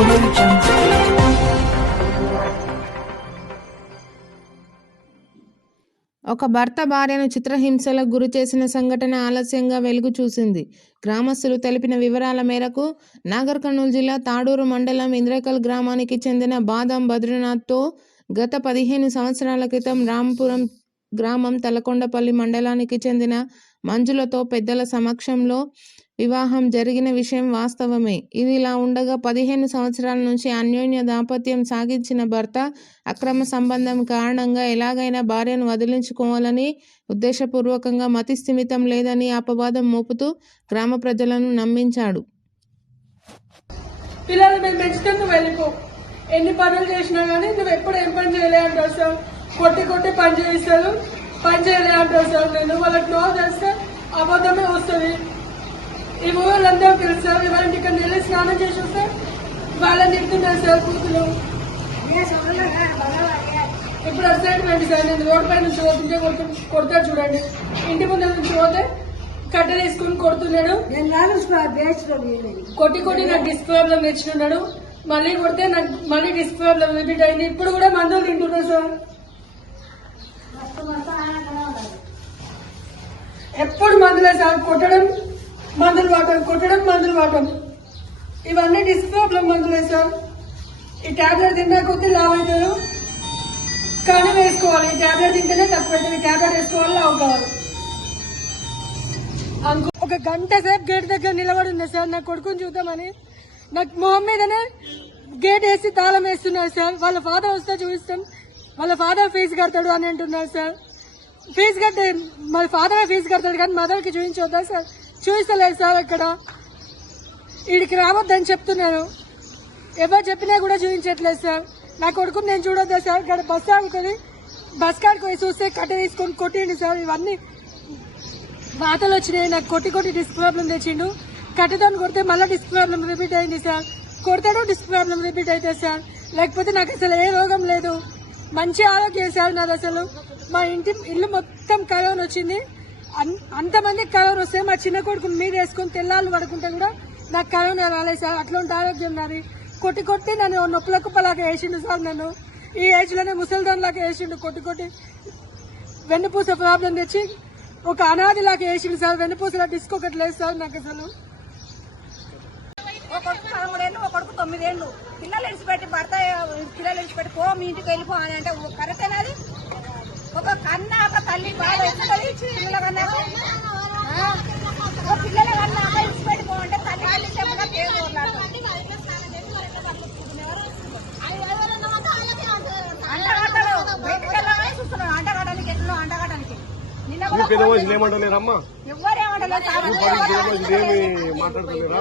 ఒక భర్త భార్యను చిత్రహింసలకు గురి చేసిన సంఘటన ఆలస్యంగా వెలుగు చూసింది. గ్రామస్తులు తెలిపిన వివరాల మేరకు నాగర్ కర్నూలు జిల్లా తాడూరు మండలం ఇంద్రకల్ గ్రామానికి చెందిన బాదం బద్రీనాథ్తో గత 15 సంవత్సరాల క్రితం రాంపురం గ్రామం తలకొండపల్లి మండలానికి చెందిన మంజులతో పెద్దల సమక్షంలో వివాహం జరిగిన విషయం వాస్తవమే. ఇదిలా ఉండగా 15 సంవత్సరాల నుంచి అన్యోన్య దాంపత్యం సాగించిన భర్త అక్రమ సంబంధం కారణంగా ఎలాగైనా భార్యను వదిలించుకోవాలని ఉద్దేశపూర్వకంగా మతిస్థిమితం లేదని అపవాదం మోపుతూ గ్రామ ప్రజలను నమ్మించాడు. ఎన్ని పనులు చేసినా కానీ నువ్వు ఎప్పుడు ఏం పని చేయలే అంటారు సార్. కొట్టి పని చేయిస్తారు, పని చేయలే అంటారు సార్. నేను వాళ్ళకి నో చేస్తే అబద్ధమే వస్తుంది. ఈ ఊళ్ళందరూ తెలుసు సార్. ఇవాళ ఇక్కడ నెల స్నానం చేసి వస్తే వాళ్ళని తింటున్నారు సార్ కూతురు. ఇప్పుడు అసైన్మెంట్ సార్. నేను రోడ్ పై నుంచి పోతుంటే కొడతాడు చూడండి. ఇంటి ముందు నుంచి పోతే కట్ట తీసుకుని కొడుతున్నాడు. కొట్టి నాకు డిస్క్ ప్రాబ్లం తెచ్చినాడు. మళ్ళీ కొడితే నాకు మళ్ళీ డిస్క్ ప్రాబ్లం రిపీట్ అయింది. ఇప్పుడు కూడా మందులు తింటున్నా సార్. ఎప్పుడు మందులే సార్. కొట్టడం మందులు వాడటం ఇవన్నీ డిస్క్ ప్రాబ్లం మందులే సార్. ఈ టాబ్లెట్ తిన్నా కొద్ది లావ్ అవుతారు కానీ వేసుకోవాలి. ఈ టాబ్లెట్ తింటేనే తక్కువ అవుతుంది. ఈ టాబ్లెట్ వేసుకోవాలి, లావ్ కావాలి. ఒక గంట సేపు గేట్ దగ్గర నిలబడి ఉంది సార్. నా కొడుకుని చూద్దామని నాకు మొహం మీదనే గేట్ వేసి తాళం వేస్తున్నారు సార్. వాళ్ళ ఫాదర్ వస్తే చూపిస్తాం, వాళ్ళ ఫాదర్ ఫీజు కడతాడు అని అంటున్నారు సార్. ఫీజు కట్టే వాళ్ళ ఫాదర్ ఫీజు కడతాడు కానీ మదర్కి చూపించవద్దా సార్? చూపిస్తలేదు సార్. అక్కడ వీడికి రావద్దని చెప్తున్నారు. ఎవరు చెప్పినా కూడా చూపించట్లేదు సార్. నా కొడుకుని నేను చూడొద్దా సార్? ఇక్కడ బస్సు ఆగుతుంది, బస్ కాడికి పోయి చూస్తే కట్ట తీసుకొని కొట్టిండు సార్. ఇవన్నీ వాతలు వచ్చినాయి. నాకు కొట్టి డిస్క్ ప్రాబ్లం తెచ్చిండు. కట్టదాన్ని కొడితే మళ్ళీ డిస్క్ ప్రాబ్లం రిపీట్ అయింది సార్. కొడతాడు, డిస్క్ ప్రాబ్లం రిపీట్ అవుతుంది సార్. లేకపోతే నాకు అసలు ఏ రోగం లేదు, మంచి ఆరోగ్యం సార్ నాది. అసలు మా ఇల్లు మొత్తం కరోనా వచ్చింది. అంతమందికి కరోనా వస్తే మా చిన్న కొడుకుని మీద వేసుకుని తెల్లాళ్ళు పడుకుంటే కూడా నాకు కరోనా రాలేదు సార్. అట్లాంటి ఆరోగ్యం నాది. కొట్టి నన్ను నొప్పుల కుప్పలాగా వేసిండు సార్. నన్ను ఈ ఏజ్ లోనే ముసలిదానిలాగా వేసిండు. కొట్టి వెన్నుపూస ప్రాబ్లం తెచ్చి ఒక అనాదిలాగా వేసిండు సార్. వెన్నుపూసలా డిస్క్ ఒకటి లేదు సార్ నాకు అసలు. ఒక కొడుకు 13 ఏళ్ళు, ఒక కొడుకు 9 ఏళ్ళు. పిల్లలు ఇడిచిపెట్టి భర్త పిల్లలు ఇడిచిపెట్టి పో మీ ఇంటికి వెళ్ళిపో అని అంటే కరెక్టేనా? అది ఒక కన్నా ఒక తల్లి బాధ వస్తుంది. పిల్లల కన్నా ఇడిచిపెట్టి పో అంటే తల్లి చెప్పగా అంటగడ్డలు బయటకు వెళ్ళాలని చూస్తున్నాడు. అంటగడ్డానికి ఎట్లా అంటగడ్డానికి ఎవరేమంటలేరమ్మా? మాట్లాడుతున్నారా?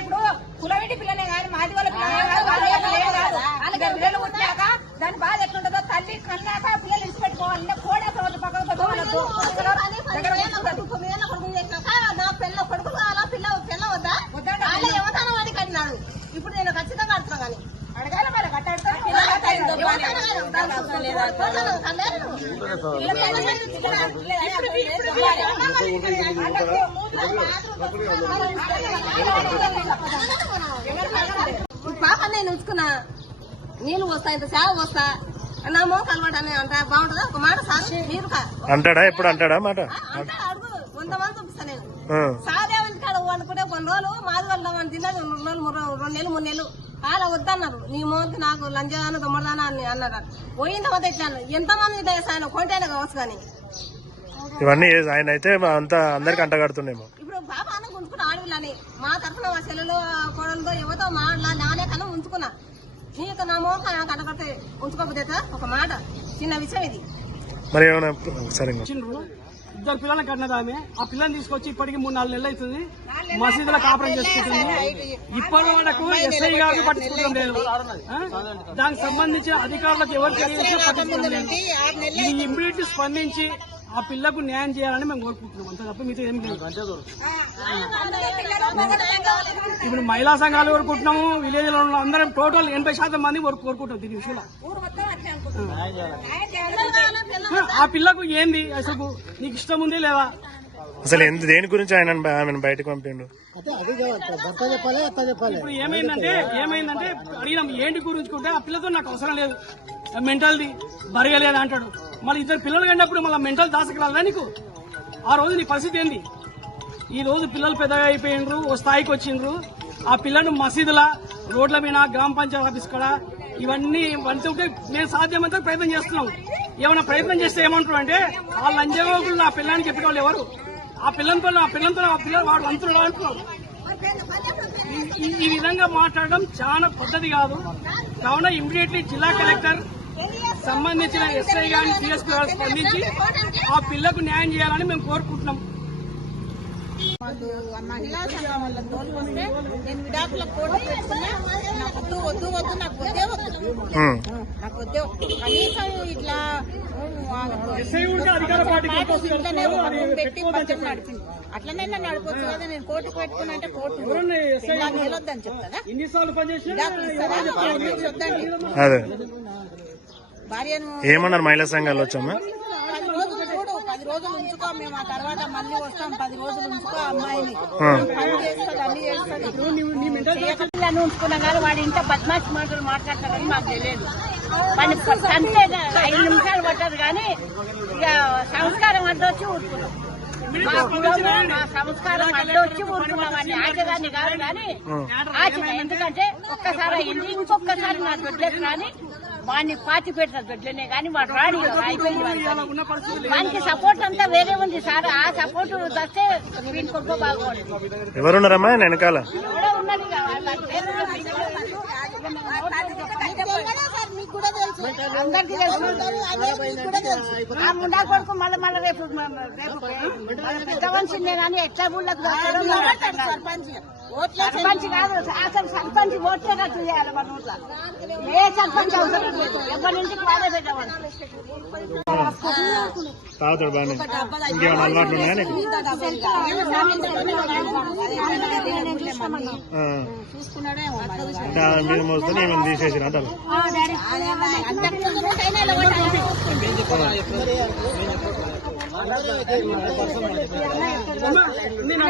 ఇప్పుడు కులవిటి పిల్లనే కాదు, మాది వాళ్ళ పిల్లలే కాదు. పిల్లలు పుట్టినాక దాని బాధ ఎట్లుంటుందో తల్లి కన్నాక పిల్లలు ఇచ్చిపెట్టుకోవాలంటే కోడే రోజు పక్కన కొడుకు అలా పిల్ల వద్దా యువతనం అని కట్టినాడు. ఇప్పుడు నేను ఖచ్చితంగా అడుగుతున్నా కానీ అడగాలి మరి కట్టాడుతాను. పాప నేను ఉంచుకున్నా, నీళ్ళు వస్తా, ఇంత సేవ వస్తా, నా మోక అలవాటు అని అంట బాగుంటుందా? ఒక మాట సార్ మీరు అంటాడా? ఎప్పుడు అంటాడా మాట? అడుగు 100 మంది చూపిస్తా నేను. సాదేవంతి కాడ అనుకుంటే కొన్ని రోజులు మాది వెళ్దామని తిన్నాడు. 2 నెలలు 3 నెలలు అలా వద్దన్నారు. నీ మోకి నాకు లంజదానా దొమ్మదానా అని అన్నాడు. పోయింది మొదటి తెచ్చాను. ఎంతమంది ఆయన కొంటేనే కావచ్చు కానీ ఇవన్నీ ఆయన అయితే అంతా అందరికి అంటగడుతున్నామో. ఇప్పుడు బాబా అన్న ఉంచుకున్న ఆడపిల్లని మా తరఫున మా చెల్లెలు కోడలతో ఎవరితో నానే కన్నా ఉంచుకున్నా. నీకు నా మోక నాకు అంటగడితే ఉంచుకోకపోతే ఒక మాట చిన్న విషయం ఇది. మరి ఏమైనా సరే 2 పిల్లలకి అన్నది ఆమె. ఆ పిల్లని తీసుకొచ్చి ఇప్పటికి 3-4 నెలలు అవుతుంది మసీదులో కాపురం చేసుకుంటుంది. ఇప్పటి వరకు ఎస్ఐ గారు పట్టించుకోవడం లేదు. దానికి సంబంధించిన అధికారులకు ఎవరు తెలియదు, పట్టించుకోవడం లేదు. ఇది ఇమ్మీడియట్ స్పందించి ఆ పిల్లకు న్యాయం చేయాలని మేము కోరుకుంటున్నాం. అంతే తప్ప మీతో ఏం లేదు. ఇప్పుడు మహిళా సంఘాలు కోరుకుంటున్నాము, విలేజ్ లో ఉన్న అందరం టోటల్ 80% మంది కోరుకుంటాం దీని విషయంలో. ఆ పిల్లకు ఏంది అసలు నీకు ఇష్టం ఉంది లేదా? అసలు దేని గురించి ఆమెను బయటకు పంపిండు? ఇప్పుడు ఏమైందంటే అడిగినాం ఏంటి గురించుకుంటే ఆ పిల్లతో నాకు అవసరం లేదు, మెంటల్ది బరగలేదు అంటాడు. మళ్ళీ 2 పిల్లలు కన్నప్పుడు మళ్ళీ మెంటల్ దాసకరాలదా నీకు? ఆ రోజు నీ పరిస్థితి ఏంది? ఈ రోజు పిల్లలు పెద్దగా అయిపోయిండ్రు, ఓ స్థాయికి వచ్చిండ్రు. ఆ పిల్లను మసీదుల రోడ్ల మీద గ్రామ పంచాయతీ ఆఫీస్ కూడా ఇవన్నీ వంటుంటే మేము సాధ్యమంతా ప్రయత్నం చేస్తున్నాం. ఏమైనా ప్రయత్నం చేస్తే ఏమంటారు అంటే ఆ లంజగోగులు నా పిల్లానికి చెప్పేవాళ్ళు ఎవరు? ఆ పిల్లలతో వాడు అంతుడు అంటున్నాడు. ఈ విధంగా మాట్లాడడం చాలా పద్ధతి కాదు. కావున ఇమ్మీడియట్లీ జిల్లా కలెక్టర్ సంబంధించిన ఎస్ఐ గాని సిఎస్ గారు స్పందించి ఆ పిల్లకు న్యాయం చేయాలని మేము కోరుకుంటున్నాం. మాకు మహిళా సంఘం వల్ల తోలుకొస్తే నేను విడాకుల కోర్టు పెట్టుకున్నా. నాకు వద్దు నాకు వద్దే కనీసం ఇట్లా పెట్టి పచ్చడి నడిపింది. అట్లనైనా నడపచ్చు కదా. నేను కోర్టుకు పెట్టుకున్నా అంటే కోర్టు వెళ్ళొద్దని చెప్తాదా? వద్దండి. భార్యను ఏమన్నారు మహిళా సంఘాలు వచ్చామా? 10 రోజులు ఉంచుకో, మేము ఆ తర్వాత మళ్ళీ వస్తాం. 10 రోజులు ఉంచుకో అమ్మాయిని, పని చేస్తుంది, అన్ని చేస్తుంది. ఉంచుకున్నా కానీ వాడు ఇంత బద్మాషి మాటలు మాట్లాడతాడని మాకు తెలియదు. వాడిని అంతే 5 నిమిషాలు పట్టదు కానీ ఇక సంస్కారం అడ్డొచ్చి ఊరుకున్నాం. మా సంస్కారం అడ్డొచ్చి ఊరుకున్నాం. వాడిని ఆచదాన్ని కాదు కానీ ఆచద. ఎందుకంటే ఒక్కసారి అయింది, ఇంకొకసారి నా దొడ్లేదు కానీ వాడిని పాతి పెడతారు దొడ్లనే కానీ వాడు రాడి అయిపోయింది. వానికి సపోర్ట్ అంతా వేరే ఉంది సార్. ఆ సపోర్ట్ వస్తే వీని కొడుకో బాగుపడుతుంది. ఎవరున్నారమ్మా వెనకాల? అందరికీ తెలుసు. ఆ ముండా కొడుకు మళ్ళీ రేపు పెద్ద మనిషినే కానీ ఎట్లా ఊళ్ళకు సర్పంచ్ కాదు అసలు సర్పంచ్ ఓట్లే ఖర్చు చేయాలి మన ఊళ్ళో. ఏ సర్పంచ్ అవసరం లేదు. ఎవరి ఇంటికి వాడే పెట్టవాలి. తాగుతాడు బాగానే. ఇంకేమైనా అలవాట్లు ఉన్నాయా నీకు? మీద మోస్తుంది ఏమైనా తీసేసిన అంటారు. నేను